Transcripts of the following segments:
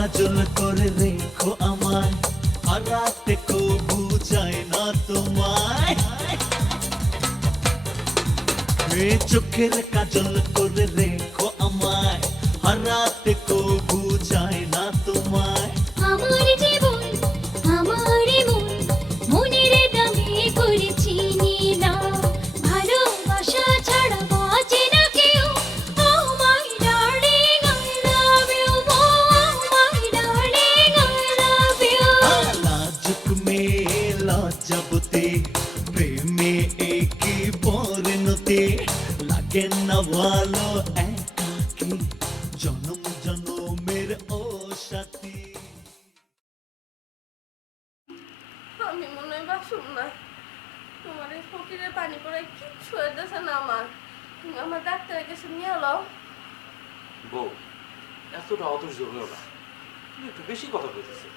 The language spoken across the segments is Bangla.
কাজল করে রেখো আমায়, আর রাতে কবু চায় না তোমায়। চোখের কাজল করে রেখো আমায়, আর রাতে কবু চায় না তোমায়। আমার জীবন আমার মন মনের দামে করেছি নিলাম, ভালোবাসা ছাড়া বাঁচে না কেউ। Oh my darling I love you, oh my darling I love you। লাজুক মেয়ে লজ্জাবতী, প্রেমে একই পরিণতি, লাগে না ভালো একাকী, জনম জনমের ও সাথী। আমি মনে হয় বাসুম না, তোমার এই ফকিরের পানি পড়ায় কিচ্ছু হইতেছে না আমার। তুমি আমার ডাক্তারের কাছে নিয়ে এলো। বউ, এতটা অধৈর্য হলো না, তুমি একটু বেশি কথা বলতেছো।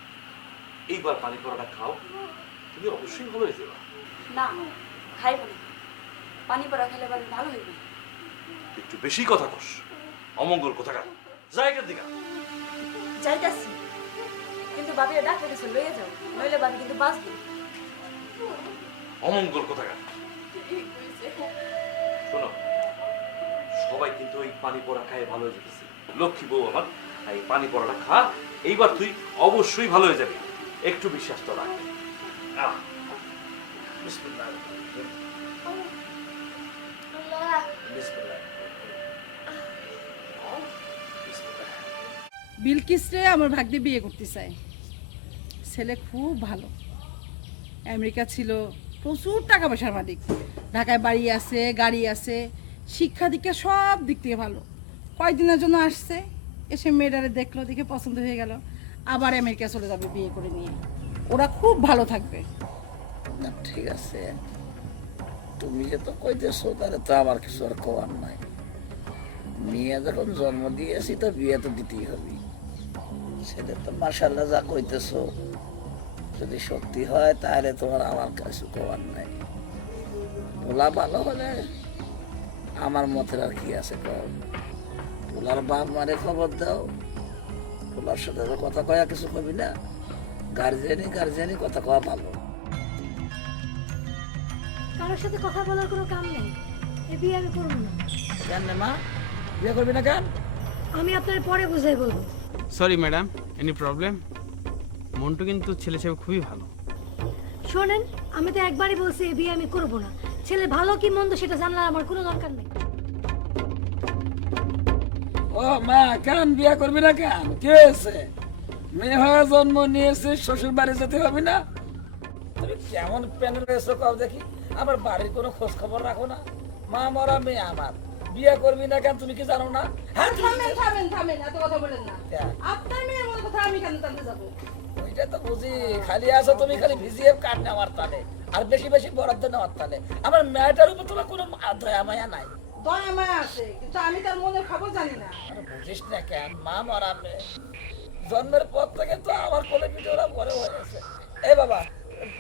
এইবার পানি পড়াটা খাও, তুমি অবশ্যই ভালো হয়ে যাবে। না খাইব না, পানি পড়া খেলে বাড়ি ভালো হইবে। একটু বেশি কথা কস, অমঙ্গল কোথাকার, জায়গার দিকে। যাইতাছি, কিন্তু বাবিরা ডাক্তার কাছে লইয়া যাও, নইলে বাবি কিন্তু বাঁচবে। অমঙ্গল কোথাকার। ঠিক হয়েছে। শোনো, সবাই কিন্তু ওই পানি পড়া খায় ভালো হয়ে যেতেছে। লক্ষ্মী বউ আমার, এই পানি পড়াটা খা, এইবার তুই অবশ্যই ভালো হয়ে যাবি। একটু বিশ্বাস তো রাখ। বিসমিল্লাহ বিসমিল্লাহ। বিলকিসরে আমার ভাগ্যে বিয়ে করতে চাই। ছেলে খুব ভালো, আমেরিকা ছিল, প্রচুর টাকা পয়সার মালিক, ঢাকায় বাড়ি আছে, গাড়ি আছে, শিক্ষা দীক্ষা সব দিক থেকে ভালো। কয়েকদিনের জন্য আসছে, এসে মেয়েটারে দেখলো, দেখে পছন্দ হয়ে গেল, আবার আমেরিকা চলে যাবে বিয়ে করে নিয়ে। ওরা খুব ভালো থাকবে। না ঠিক আছে, তুমি যে তো কইতেছো তাহলে তো আমার কিছু আর করার নাই। মেয়ে যখন জন্ম দিয়েছি তো বিয়ে তো দিতেই হবে। সেটা তো মাশাআল্লাহ যা কইতেছো যদি সত্যি হয় তাহলে তোমার আমার কিছু করার নাই। পোলা ভালো হলে আমার মতের আর কি আছে কর। পোলার বাপ মারে খবর দাও, পোলার সাথে তো কথা কয়া কিছু কবি না। গার্জিয়ানি কথা কওয়া ভালো। কারোর সাথে কথা বলার কোনো কাম নেই, এই বিয়ে আমি করবো না। কেন মা বিয়ে করবি না কেন? আমি আপনার পরে বুঝাই বলবো। Sorry madam, any problem? Montu কিন্তু ছেলে হিসেবে খুবই ভালো। শোনেন, আমি তো একবারই বলছি এই বিয়ে আমি করবো না। ছেলে ভালো কি মন্দ সেটা জানার আমার কোনো দরকার নেই। ও মা কেন বিয়ে করবি না কেন? কি হয়েছে? মেয়ে হয়ে জন্ম নিয়েছিস, শ্বশুর বাড়ি যেতে হবে না? তুমি কেমন প্যানেল এসো কও দেখি। আমার বাড়ির কোনো খোঁজ খবর রাখো না। মা মরা মেয়ে আমার, বিয়ে করবি না কেন তুমি কি জানো না? হ্যাঁ থামেন, এত কথা বলেন না। আপনার মেয়ের মতো কথা আমি কেন জানতে যাবো? ওইটা তো বুঝি, খালি আসো তুমি খালি ভিজিয়ে কাট নেওয়ার তালে আর বেশি বেশি বরাদ্দ নেওয়ার তালে। আমার মেয়েটার উপর তোমার কোনো দয়া মায়া নাই। দয়া মায়া আছে, কিন্তু আমি তার মনের খবর জানি না। আরে বুঝিস না কেন? মা মরা মেয়ে, জন্মের পর থেকে তো আমার কোলে পিঠে ওরা পরে হয়ে গেছে। এই বাবা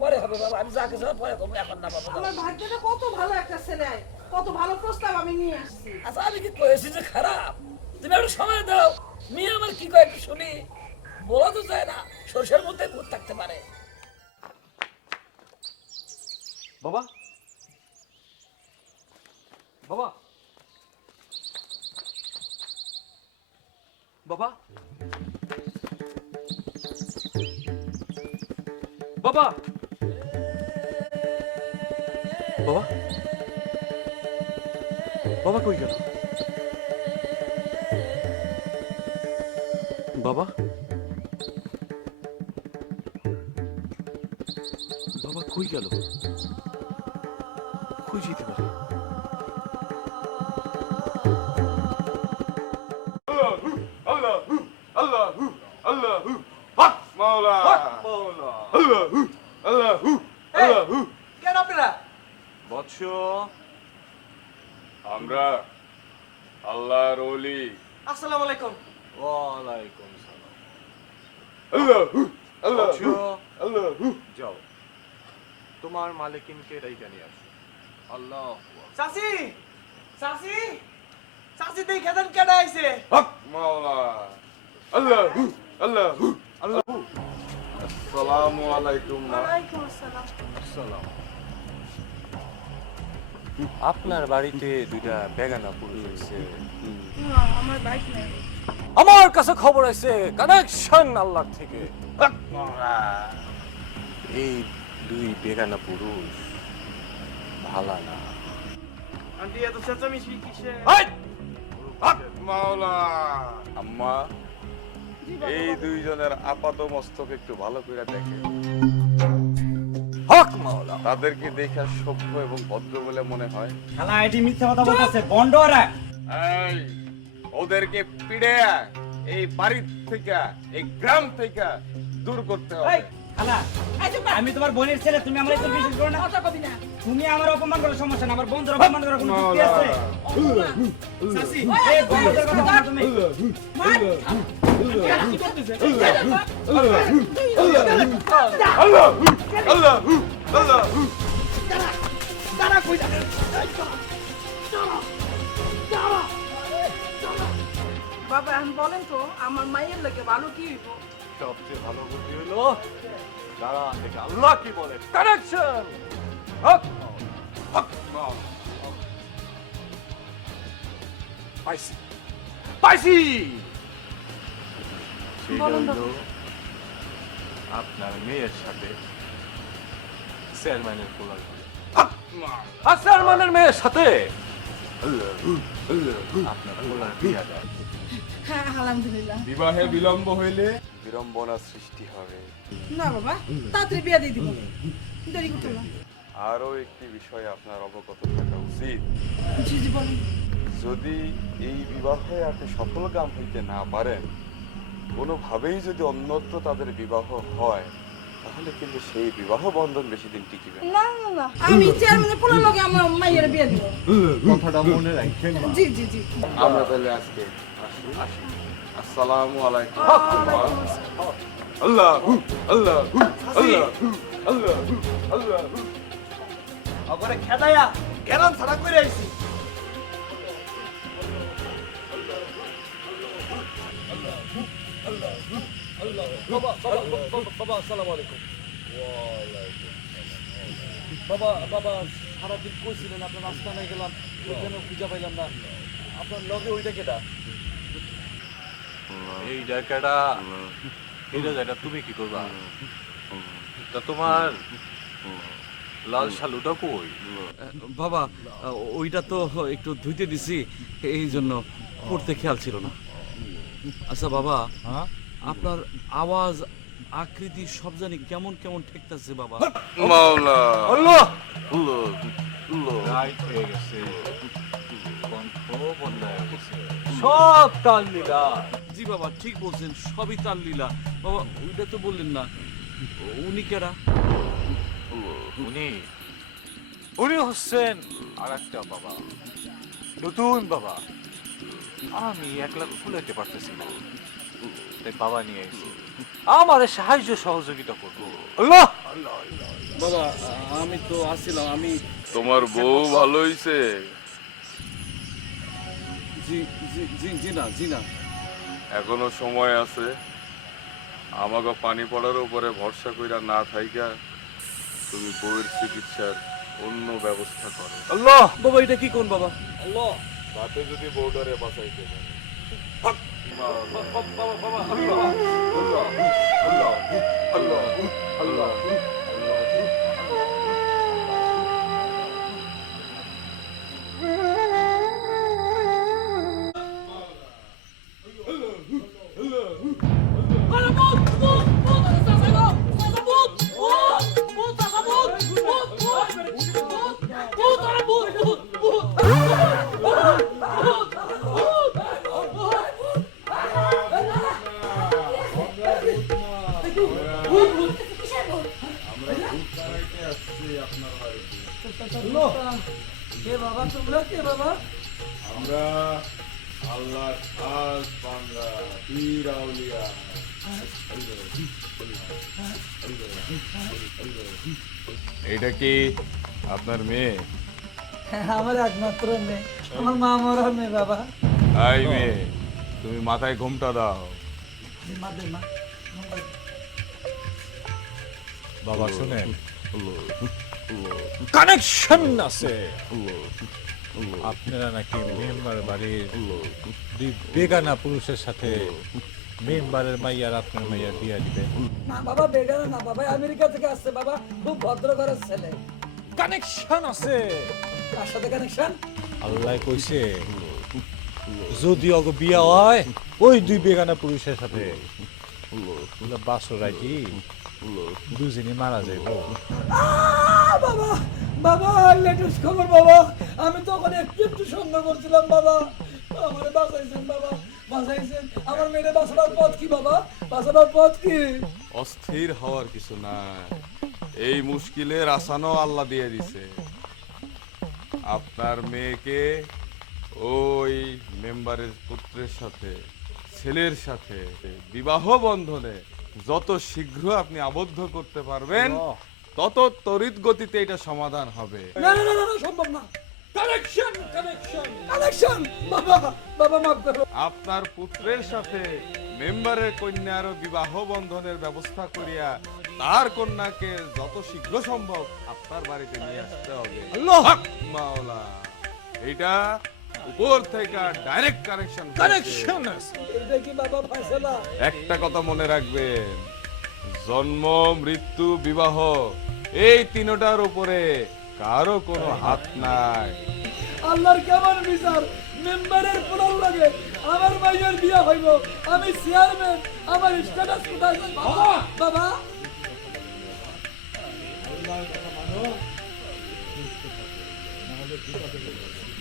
পরে হবে বাবা, আমি যা কিছু পরে করবো, এখন না বাবা। আমার ভাগ্যটা কত ভালো একটা ছেলে, কত ভালো প্রস্তাব আমি নিয়ে আসছি। আচ্ছা আমি কি কয়েছি যে খারাপ? তুমি একটু সময় দাও, মেয়ে আমার কি কয় একটু শুনি। বলা তো যায় না, সরষের মধ্যে ভূত থাকতে পারে। বাবা, বাবা, বাবা, বাবা, বাবা, বাবা কই গেল? বাবা, বাবা কই গেল? কই যেতে পারে? বৎস, আমরা আল্লাহর ওলি। আসসালামু আলাইকুম। ওয়ালাইকুম সালাম। আল্লাহু আল্লাহু আল্লাহু। যাও তোমার মালিকিনকে ডাইকা নিয়ে আসো। আল্লাহ চাচি, চাচি, চাচি দেখে দেন কেডা আইছে। হক মাওলা। আল্লাহু আল্লাহ আল্লাহ আসসালামু আলাইকুম মা ওয়ালাইকুম আসসালাম। আসসালাম আপনার বাড়িতে দুইটা বেগানা পুরুষ হয়েছে আমার বাইক নেই। আমার কাছে খবর আছে কানেকশন আল্লাহ থেকে এই দুই বেগানা পুরুষ ভালো না আন্টি এত চেঁচামেচি কিসে? মাওলা আম্মা এই দুইজনের আপাত মস্তক একটু ভালো করে দেখে হক মাওলা তাদেরকে দেখে সভ্য এবং ভদ্র বলে মনে হয় শালা এটি মিথ্যা কথা বলতেছে বন্ড ওরা। এই ওদেরকে পিড়ে এই বাড়ি থেকে এই গ্রাম থেকে দূর করতে হবে এই শালা আমি তোমার বোনের ছেলে, তুমি আমার একটু বিশ্বাস করো না? তুমি আমার অপমান করার সমস্যা না, আমার বন্ধুর অপমান করার কোনো যুক্তি আছে? চাচি, এই বন্ধুদের কথা বলো তুমি। আল্লাহ আল্লাহ আল্লাহ বাবা এখন বলেন তো আমার মায়ের লাগে ভালো কি হইব? সবচেয়ে ভালো বুদ্ধি হলো দাঁড়া থেকে আল্লাহ কি বলে কানেকশন হক হক পাইছি পাইছি বলুন তো। আপনার মেয়ের সাথে চেয়ারম্যানের পোলার চেয়ারম্যানের মেয়ের সাথে আপনার পোলার বিয়া দেয় হ্যাঁ আলহামদুলিল্লাহ। বিবাহে বিলম্ব হইলে বিড়ম্বনা সৃষ্টি হবে। না বাবা তাড়াতাড়ি বিয়া দিয়ে দিব, দেরি করতে না। আরো একটি বিষয় আপনার অবগত থাকা উচিত, জি জি বলেন। যদি এই বিবাহে আপনি সফলকাম হইতে না পারেন, কোনোভাবেই যদি অন্যত্র তাদের বিবাহ হয়, তাহলে কিন্তু সেই বিবাহ বন্ধন বেশি দিন টিকিবে না। না না না আমি চেয়ারম্যানের পোলার লগে আমার মাইয়ের বিয়া দিব। কথাটা মনে রাখবেন। জি জি জি। আমরা তাহলে আজকে আসি। আসসালামু আলাইকুম। আল্লাহ আল্লাহ আল্লাহ আল্লাহ আল্লাহ ওরে খেদায়া গেরান ছাড়া কইরা আইছি। বাবা আসসালামু আলাইকুম বাবা বাবা সারাদিন কইছিলেন আপনার আস্তানায় গেলাম ওখানে খুঁজে পাইলাম না আপনার লগে ওইটা কেটা এই জায়গাটা এটা জায়গা তুমি কি করবা তা তোমার লাল শালুটা কই বাবা ওইটা তো একটু ধুইতে দিছি, এই জন্য পড়তে খেয়াল ছিল না। আচ্ছা বাবা, আপনার আওয়াজ আকৃতি সব জানি কেমন কেমন ঠেকতেছে বাবা। মাওলা আল্লাহ আল্লাহ আল্লাহ রাইট হয়ে গেছে কণ্ঠ বদলায় গেছে সব তাল লীলা। জি বাবা ঠিক বলছেন, সবই তার লীলা। বাবা ওইটা তো বললেন না, উনি কেডা? উনি উনি হচ্ছেন আর একটা বাবা, নতুন বাবা। আমি একলা ফুলাইতে পারতেছি না, তাই বাবা নিয়ে এসেছি আমার সাহায্য সহযোগিতা করবো। আল্লাহ বাবা আমি তো আসছিলাম, আমি তোমার বউ ভালো হইছে? জি জি জি জি না জি না। এখনো সময় আছে, আমাকে পানি পড়ার উপরে ভরসা কইরা না থাইকা তুমি বউয়ের চিকিৎসার অন্য ব্যবস্থা করো। আল্লাহ বাবা এটা কি কোন বাবা? আল্লাহ তাতে যদি বউটারে বাঁচাইতে পারে। আমরা আল্লাহর খাস বান্দা পীর আউলিয়া। এটা কি আপনার মেয়ে? আমার একমাত্র মেয়ে, আমার মা মরা মেয়ে বাবা। আই মেয়ে, তুমি মাথায় ঘোমটা দাও। বাবা শুনেন, কানেকশন আছে। আপনারা নাকি মেম্বার বাড়ির দুই বেগানা পুরুষের সাথে মেম্বারের মাইয়ার আপনার মাইয়ার বিয়া দিবেন। না বাবা, বেগানা না বাবা, আমেরিকা থেকে আসছে বাবা, খুব ভদ্র ঘরের ছেলে। কানেকশন আছে। কার সাথে কানেকশন? আল্লাহ কইছে যদি অগ বিয়া হয় ওই দুই বেগানা পুরুষের সাথে বাসর রাখি দুজনই মারা যাইব। বাবা বাবা, লেটেস্ট খবর বাবা, আমি তখন একটু সন্দেহ করছিলাম বাবা, আমারে বাঁচাইছেন বাবা, বাঁচাইছেন। আমার মেয়েরে বাঁচানোর পথ কি বাবা, বাঁচানোর পথ কি? অস্থির হওয়ার কিছু না, এই মুশকিলের আসানও আল্লাহ দিয়ে দিছে। আপনার মেয়েকে ওই মেম্বারের পুত্রের সাথে, ছেলের সাথে বিবাহ বন্ধনে যত শীঘ্র আপনি আবদ্ধ করতে পারবেন তত তড়িৎ গতিতে এটা সমাধান হবে। না না না না, সম্ভব না। কানেকশন কানেকশন কানেকশন বাবা, বাবা মাফ করো। আপনার পুত্রের সাথে মেম্বারের কন্যার বিবাহ বন্ধনের ব্যবস্থা করিয়া তার কন্যাকে যত শীঘ্র সম্ভব আপনার বাড়িতে নিয়ে আসতে হবে। হক মাওলা, এটা উপর থেকে ডাইরেক্ট কানেকশন। কানেকশন এটা কি বাবা ফয়সালা? একটা কথা মনে রাখবেন, জন্ম, মৃত্যু, বিবাহ এই তিনটার উপরে কারো কোনো হাত নাই। আল্লাহর কেমন বিচার, মেম্বারের পুরাল লাগে আমার ভাইয়ের বিয়া হইব, আমি চেয়ারম্যান, আমার স্ট্যাটাস কোথায় বাবা? বাবা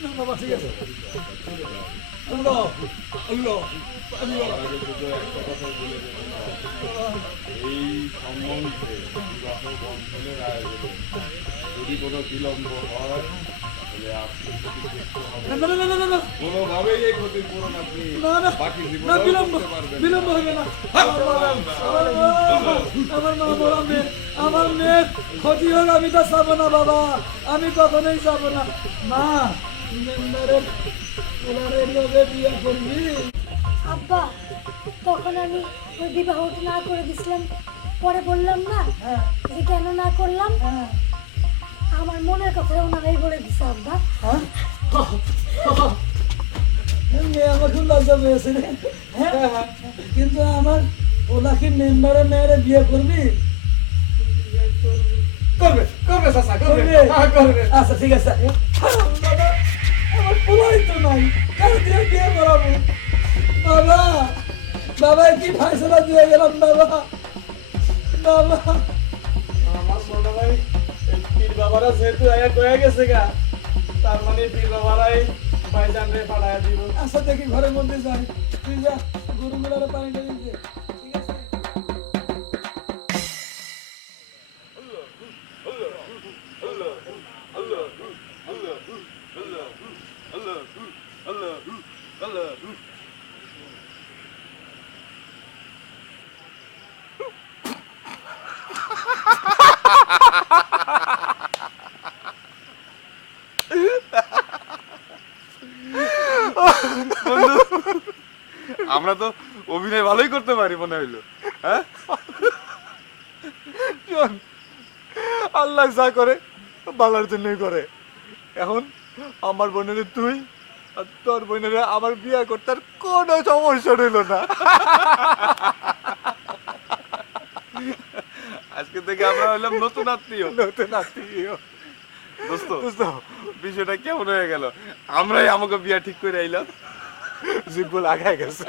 না বাবা, ঠিক আছে। আল্লাহ আল্লাহ আল্লাহ, এই সম্বন্ধে বিবাহ বন্ধনের আয়োজনে যদি কোনো বিলম্ব হয় তাহলে আপনি না না না না না, কোনোভাবেই এই ক্ষতিপূরণ আপনি না না বাকি না, জীবনে বিলম্ব করতে পারবেন না। বিলম্ব হবে না। আমার মা বড় মেয়ে, আমার মেয়ের ক্ষতি হোক আমি তো চাবো না বাবা, আমি কখনোই চাবো না। মা, মেম্বারের ওনারের লোকে বিয়ে করবি? আব্বা, তখন আমি ওই বিবাহটা না করে দিছিলাম, পরে বললাম না যে কেন না করলাম, আমার মনের কথা ওনারাই বলে দিছে আব্বা। মেয়ে আমার খুব লজ্জা পেয়েছে রে। হ্যাঁ, কিন্তু আমার ওলা কি মেম্বারের মেয়েরে বিয়ে করবি? করবে করবে চাচা, করবে করবে। আচ্ছা ঠিক আছে। আমার পোলাই তো নাই, কার দিয়ে বিয়ে করাবো? বাবা বাবা, কি ফয়সালা দিয়ে গেলাম বাবা, বাবা। আমার মনে হয় পীর বাবারা যেহেতু কয়ে গেছে গা, তার মানে পীর বাবারাই ভাইজান রে পাঠায়া দিব। আচ্ছা দেখি ঘরের মধ্যে যাই, তুই যা গরুগুলার পানি টানি দে, ঠিক আছে? আমরা তো অভিনয় ভালোই করতে পারি মনে হইলো। হ্যাঁ, আল্লাহ যা করে ভালোর জন্যই করে। এখন আমার বোনের তুই আর তোর বোনের আমার বিয়ে করতে আর কোনো সমস্যা রইল না। আজকে থেকে আমরা হইলাম নতুন আত্মীয়। নতুন আত্মীয়। দোস্ত বিষয়টা কেমন হয়ে গেল? আমরাই আমাকে বিয়া ঠিক করে আইলাম, জিব্বু লাগাই গেছে।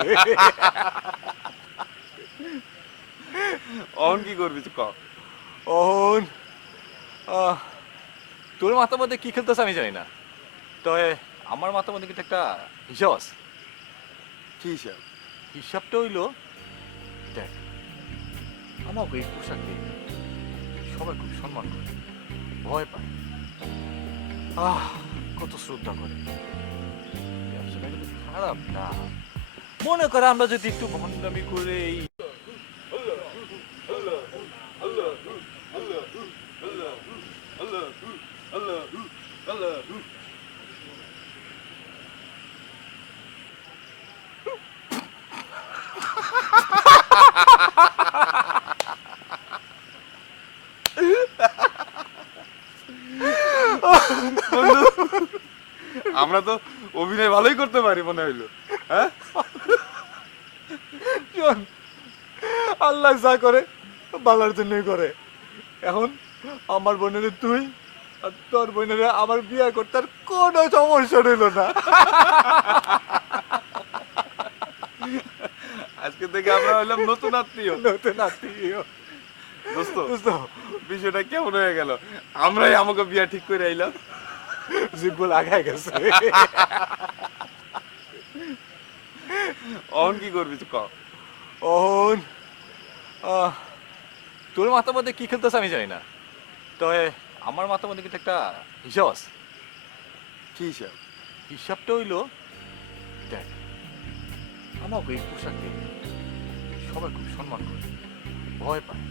অহন কি করবি ক? অহন তোর মাথার মধ্যে কি খেলতেছে আমি জানি না, তবে আমার মাথার মধ্যে কিন্তু একটা হিসাব আছে। কি হিসাব? হিসাবটা হইলো, দেখ আমাকে এই পোশাকে সবাই খুব সম্মান করে, ভয় পায়, কত শ্রদ্ধা করে। ব্যবসাটা কিন্তু খারাপ না। মনে করে আমরা যদি একটু ভণ্ডামি করে এই হ্যাঁ শোন, আল্লাহ যা করে ভালোর জন্যই করে। এখন আমার বোনের তুই আর তোর বোনের আমার বিয়ে করতে আর কোনো সমস্যা রইল না। আজকে থেকে আমরা হইলাম নতুন আত্মীয়। নতুন আত্মীয়। দোস্ত দোস্ত, বিষয়টা কেমন হয়ে গেল? আমরাই আমাকে বিয়া ঠিক করে আইলাম। জিব্ব লাগাই গেছে। অহন কি করবি ক? ওহন তোর মাথার মধ্যে কি খেলতেছে আমি জানি না, তবে আমার মাথার মধ্যে কিন্তু একটা হিসাব আছে। কি হিসাব? হিসাবটা হইলো, দেখ আমাকে এই পোশাকে সবাই খুব সম্মান করে, ভয় পায়।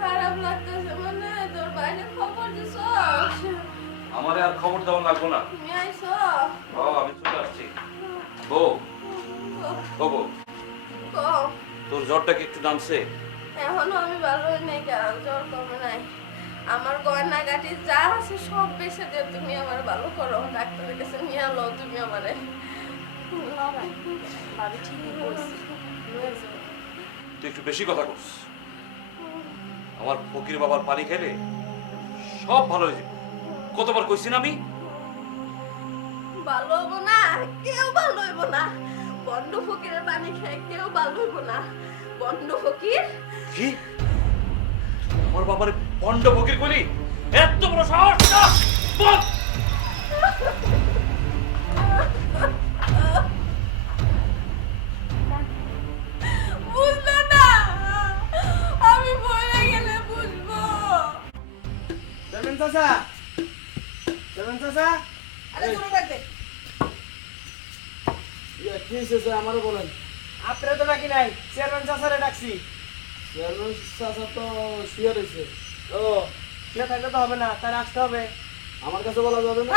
খারাপ লাগতেছে, মানে তোর বাইরে খবর দিছ? আমারে আর খবর দেওয়া লাগবো না। তুমি আইছো? আমি চলে আসছি। বউ, ও বউ, তোর জ্বরটা কি একটু নামছে? এখনো আমি ভালো হই নাই, কারণ জ্বর কমে নাই। আমার গয়না গাটি যা আছে সব বেঁচে দিয়ে তুমি আমার ভালো করো, ডাক্তারের কাছে নিয়ে আলো তুমি আমারে। ভাবি ঠিকই বলছে, লয়ে যাও। তুই একটু বেশি কথা কস। আমার ফকির বাবার পানি খেলে সব ভালো হয়ে যাবে। কতবার কইছি না আমি? ভালো হইব না, কেউ ভালো হইব না। বন্ড ফকিরের পানি খেয়ে কেউ ভালো হইব না। বন্ড ফকির? কি? আমার বাবারে বন্ড ফকির কইলি? এত বড় সাহস? না, বল! বুঝলো না, আমি মরে গেলে বুঝবো। চেয়ারম্যান চাচা, চেয়ারম্যান চাচা, আরে শুনো দেখতে। কি হয়েছে আমারও বলেন। আপনারা তো ডাকি নাই, চেয়ারম্যান চাচারে ডাকছি। চেয়ারম্যান চাচা তো শুয়ে রয়েছে। ও শুয়ে থাকলে তো হবে না, তার আসতে হবে। আমার কাছে বলা যাবে না।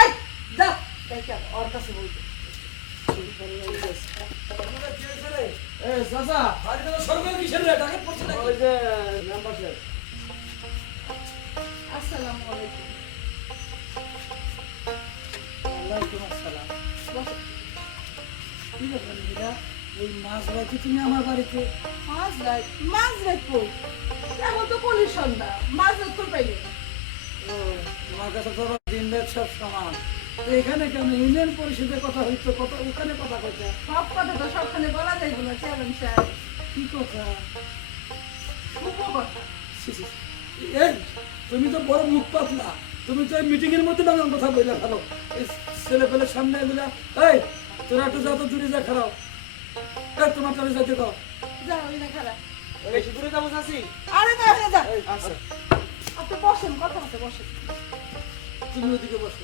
যা দেখো, ওর কাছে বলতে। চাচা সরকার কিসের ডাকে পড়ছে নাকি? ওই যে মেম্বার সাহেব। আসসালামু আলাইকুম। ওয়ালাইকুম আসসালাম। বসো। কি ব্যাপার মীরা? এই মাছ রাখি তুমি আমার বাড়িতে? মাছ রাত কই? এখন তো পুলিশ সন্ধ্যা, মাছ রাত কই পাইলে? তোমার কাছে তো দিন রাত সব সমান। তো এখানে কেন ইউনিয়ন পরিষদের কথা হইতো, কথা ওখানে কথা কইতা? সব কথা তো সবখানে বলা যাইব না চেয়ারম্যান সাহেব। কি কথা? শুভ কথা। এই তুমি তো বড় মুখ পাতলা, তুমি তো মিটিং এর মধ্যে নানান কথা বলে ভালো। এই ছেলে পেলে সামনে এগুলা, এই তোরা একটু যা তো দূরে যা খারাপ। এই তোমার চলে যাইতে দাও। যা ওই না খারাপ। বেশি দূরে যাবো চাচি? আরে না হয়ে যা। আচ্ছা আপনি বসেন, কথা আছে বসেন। তুমি ওদিকে বসো।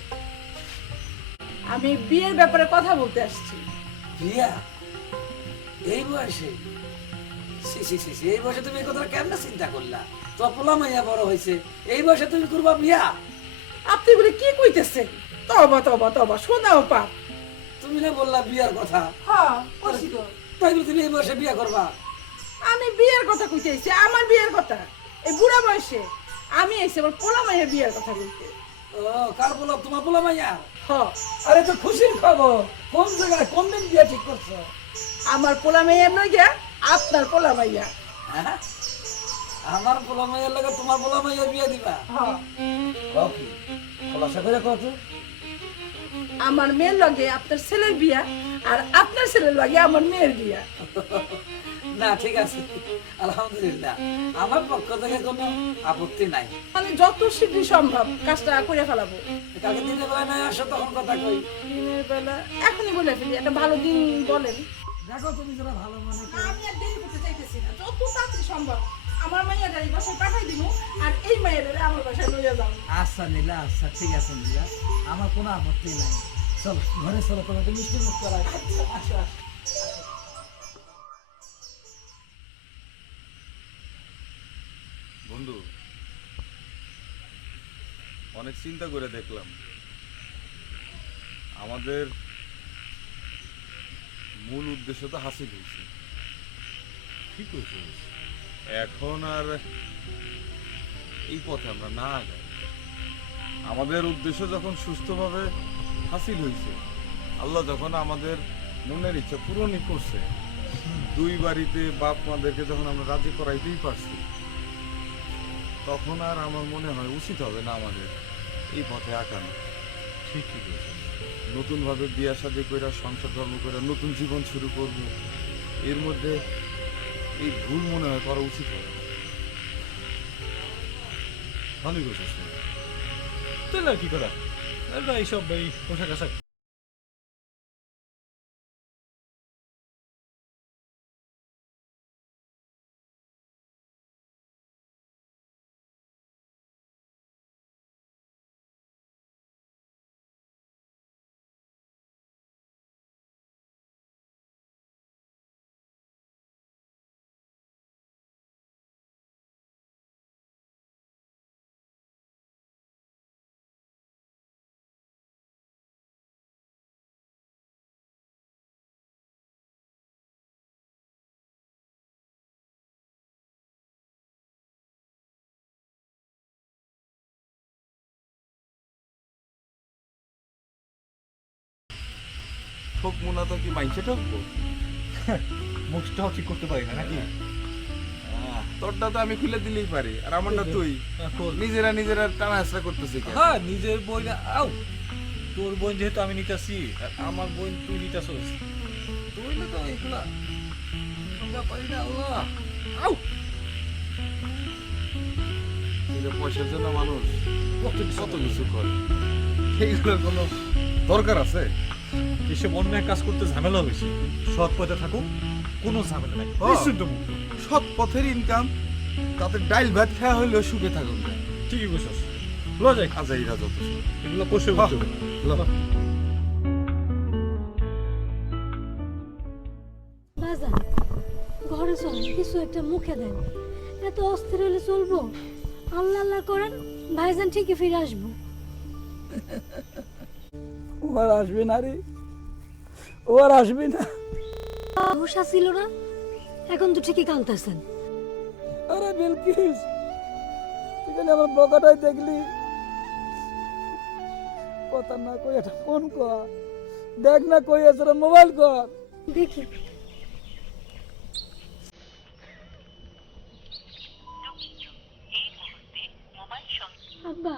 আমি বিয়ের ব্যাপারে কথা বলতে আসছি। বিয়া? এই বয়সে? এই বয়সে তুমি এই কথা কেমনে চিন্তা করলা? তো পোলা মাইয়া বড় হয়েছে, এই বয়সে তুমি করবা বিয়া? আপনি বলে কি কইতেছেন? তবা তবা তবা, শোনাও পাপ। তুমি না বললা বিয়ার কথা? হ্যাঁ কইছি তো। তাই বলে তুমি এই বয়সে বিয়া করবা? আমি বিয়ের কথা কইতেছি, আমার বিয়ের কথা। এই বুড়া বয়সে আমি এসে আবার পোলা মাইয়া বিয়ের কথা বলতে। ও কার পোলা, তোমার পোলা মাইয়া? আরে তো খুশির খবর, কোন জায়গায় কোন দিন বিয়ে ঠিক করছো? আমার পোলা মেয়ের নই গিয়া আপনার পোলা মাইয়া। হ্যাঁ, আমার পোলা মাইয়ার লাগে তোমার পোলা মাইয়ার বিয়ে দিবা? কও কি খোলাসা করে কত? আমার মেয়ের লগে আপনার ছেলের বিয়া, আর আপনার ছেলের লগে আমার মেয়ের বিয়া। না ঠিক আছে, আলহামদুলিল্লাহ, আমার পক্ষ থেকে কোনো আপত্তি নাই। মানে যত শীঘ্র সম্ভব কাজটা করে ফেলাবো। কালকে দিনের বেলা নাই আসো, তখন কথা কই। দিনের বেলা এখনই বলে ফেলি, একটা ভালো দিন বলেন। দেখো তুমি যারা ভালো মনে করো। আমি আর দেরি করতে চাইতেছি না, যত তাড়াতাড়ি সম্ভব আমার মাইয়াটা এই বাসায় পাঠাই দিব, আর এই মাইয়াটা আমার বাসায় লইয়া যাবো। আচ্ছা নীলা, আচ্ছা ঠিক আছে নীলা, আমার কোনো আপত্তি নাই। চলো ঘরে চলো, তোমাকে মিষ্টি মুখ করাই। আসো আসো। বন্ধু, অনেক চিন্তা করে দেখলাম আমাদের মূল উদ্দেশ্য তো হাসিল হয়েছে, ঠিক হয়েছে। এখন আর এই পথে আমরা না আগাই। আমাদের উদ্দেশ্য যখন সুস্থভাবে হাসিল হয়েছে, আল্লাহ যখন আমাদের মনের ইচ্ছা পূরণই করছে, দুই বাড়িতে বাপ মাদেরকে যখন আমরা রাজি করাইতেই পারছি, তখন আর আমার মনে হয় উচিত হবে না আমাদের এই পথে আঁকানো। ঠিকই বলছেন, নতুনভাবে বিয়া শাদী করে সংসার ধর্ম করে নতুন জীবন শুরু করব, এর মধ্যে এই ভুল মনে হয় করা উচিত হবে। ভালোই বলছিস, তাহলে আর কি করা, এইসব এই পোশাক আশাক ঠোক মুনা তো কি মাইছে ঠকবো? মুখটাও ঠিক করতে পারি না নাকি? তোরটা তো আমি খুলে দিলেই পারি, আর আমারটা তুই নিজেরা নিজেরা টানা হেসরা করতেছি। হ্যাঁ, নিজের বই না, আও তোর বোন যেহেতু আমি নিতেছি, আমার বোন তুই নিতেছস, তুই না তো এগুলা পারি না। আল্লাহ, আও পয়সার জন্য মানুষ কত কিছু করে, এইগুলোর কোনো দরকার আছে? এসব অন্যায় কাজ করতে ঝামেলা হয়েছে, সৎ পথে থাকুক, কোনো ঝামেলা নাই, নিশ্চিন্ত মুক্ত। সৎ পথের ইনকাম, তাতে ডাইল ভাত খাওয়া হইলেও সুখে থাকুক না। ঠিকই বলছস, লো যাই আজাইরা যত এগুলো পোষে উঠতে হবে। বাজান ঘরে চল, কিছু একটা মুখে দেন, এত অস্থির হলে চলবো? আল্লাহ আল্লাহ করেন, ভাইজান ঠিকই ফিরে আসবো। ও আর আসবে না রে, ও আর আসবে না। হুশা ছিল না, এখন তো ঠিকই কাঁদতেছেন। আরে বিলকিস, তুই আমার বকাটাই দেখলি, কথা না কই একটা ফোন কর, দেখ না কই আছে, মোবাইল কর দেখি। আব্বা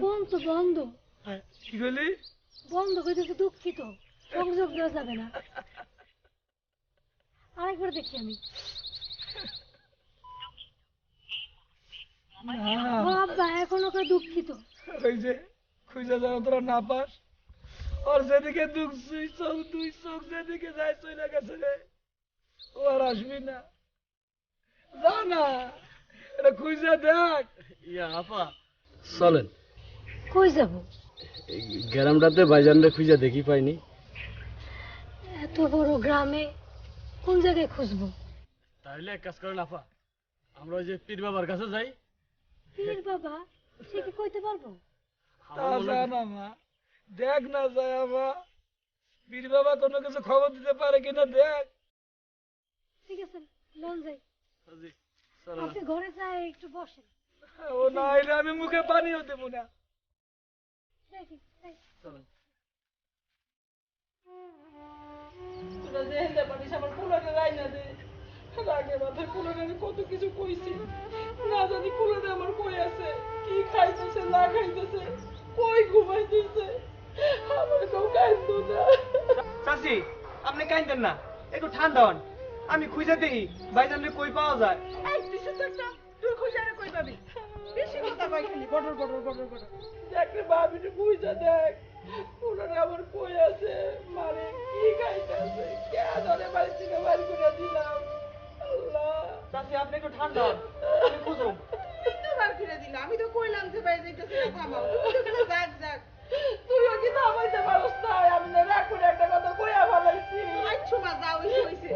ফোন তো বন্ধ। কি বলি? বন্ধ করে তো দুঃখিত, সংযোগ দেওয়া যাবে না। আরেকবার দেখি আমি। আব্বা এখন ওকে দুঃখিত। ওই যে খুঁজে যাও তোরা না পাস, ওর যেদিকে দুই চোখ যেদিকে যায় চলে গেছে রে, ও আর আসবি না, যা না এটা খুঁজে দেখ। আপা চলেন, কই যাব? গ্রামটাতে ভাইজানরে খুঁজে দেখি পাইনি। এত বড় গ্রামে কোন জায়গায় খুঁজবো? তাহলে এক কাজ করেন আপা, আমরা ওই যে পীর বাবার কাছে যাই। পীর বাবা? সে কি কইতে পারবো? তা যা না মা, দেখ না যায় আমা, পীর বাবা কোনো কিছু খবর দিতে পারে কিনা দেখ। ঠিক আছে, লন যাই। আপনি ঘরে যাই একটু বসেন। ও না এলে আমি মুখে পানিও দেবো না। তোরা যে হেন্দা পারিস আমার কুলারে রাইনা দে। রাগে মাথায় কুলারে আমি কত কিছু কইছি, না জানি কুলারে আমার কই আছে, কি খাইতেছে না খাইতেছে, কই ঘুমাইতেছে, আমার কেউ কাইতো না। চাচি আপনি কাইন্দেন না, একটু ঠান্ডা হন, আমি খুঁজে দেখি ভাইজানরে কই পাওয়া যায়। এই দিশে তো একটা, তুই খুঁজারে কই পাবি? বেশি কথা কই খালি বড় বড় বড় বড়। দেখ রে বাবি রে খুঁজা দেখ, কুলারে আমার কই আছে, মানে কি খাইতেছে, কে ধরে বাড়ি থেকে বাড়ি করে দিলাম। আল্লাহ চাচি আপনি একটু ঠান্ডা হন, আমি খুঁজুম। বার করে দিলাম, আমি তো কইলাম যে বাইরে যাইতেছি না, থামাও। তুমি তো যাক যাক, তুইও কি থামাইতে পারস না? আমি না রাগ করে একটা কথা কইয়া ভালাইছি। আচ্ছা মা যাও, ওই হইছে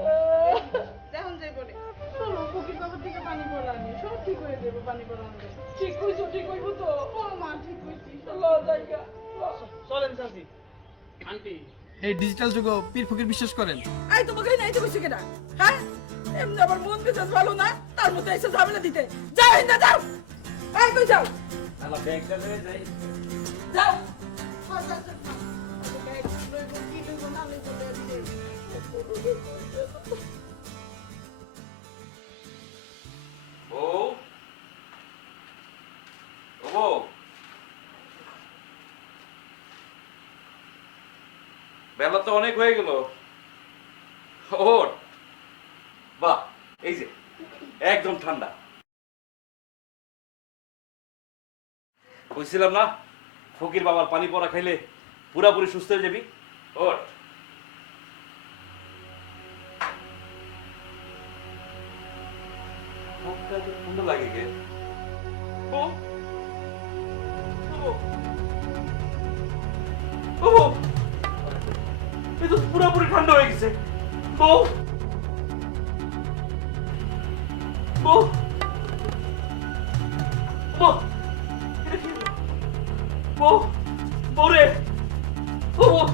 যখন যাই বলে চলো ফকির বাবার থেকে পানি পড়া আনি, সব ঠিক হয়ে যাবে। পানি পড়া আনবে, ঠিক কইছো, ঠিক কইব তো। ও মা ঠিক কইছি, চলো জায়গা চলেন চাচি। আন্টি এই ডিজিটাল যুগে পীর ফকির বিশ্বাস করেন? আই তোমাকে নাই তো কইছি কেডা? হ্যাঁ এমনি আমার মন মেজাজ ভালো না, তার মধ্যে এসে ঝামেলা দিতে। যাও না যাও, এই কই যাও? আলা ব্যাগটা লয়ে যাই। যাও বউ, ও বউ, বেলা তো অনেক হয়ে গেল। ওঠ। বাহ, এই যে একদম ঠান্ডা। কইছিলাম না ফকির বাবার পানি পড়া খাইলে পুরাপুরি সুস্থ হয়ে যাবি। ওঠ। মুখটা তো ঠান্ডা লাগে গে। ও ও ও, এ তো পুরাপুরি ঠান্ডা হয়ে গেছে। বউ, বউ, বউ, বউ, বউ রে, ও বউ,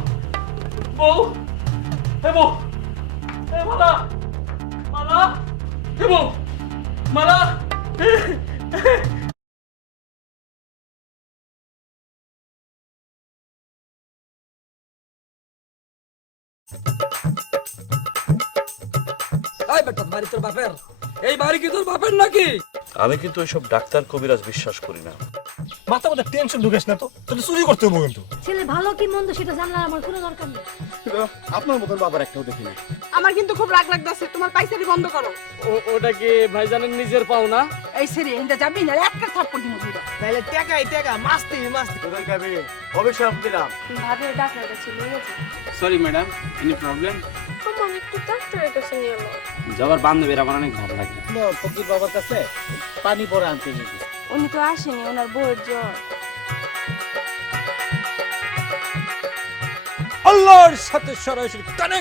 বউ, হে বউ, হে মালা, মালা, হে বউ, মালা, এই বেটা বাড়ি তোর বাপের, এই বাড়ি কি তোর বাপের নাকি? আমি কিন্তু ওইসব ডাক্তার কবিরাজ বিশ্বাস করি না। মাথা মধ্যে টেনশন ঢুকেস না তো, তাহলে চুরি করতে হবে কিন্তু। ছেলে ভালো কি মন্দ সেটা জানার আমার কোনো দরকার নেই। আপনার মতন বাবার একটাও দেখি না। আমার কিন্তু খুব রাগ লাগতেছে, তোমার পাইসারি বন্ধ করো। ওটা কি ভাইজানের নিজের পাও না? এই সেরে হিন্দা যাবি না, একটা থাপ্পড় দিমু দুইটা। তাহলে টাকাই টাকা, মাস্তি মাস্তি। তোদের খাবে অবশ্যই দিলাম। ভাবির ডাক্তারের কাছে নিয়ে গেছে। Sorry madam, any problem? আমার একটু ডাক্তারের কাছে নিয়ে এলো। যাবার বান্ধবীর আমার অনেক ভালো লাগে। ফকির বাবার কাছে পানি পরে আনতে গেছি। উনি তো আসেনি, ওনার বউয়ের জ্বর। আল্লাহর সাথে সরাসরি কানেক্ট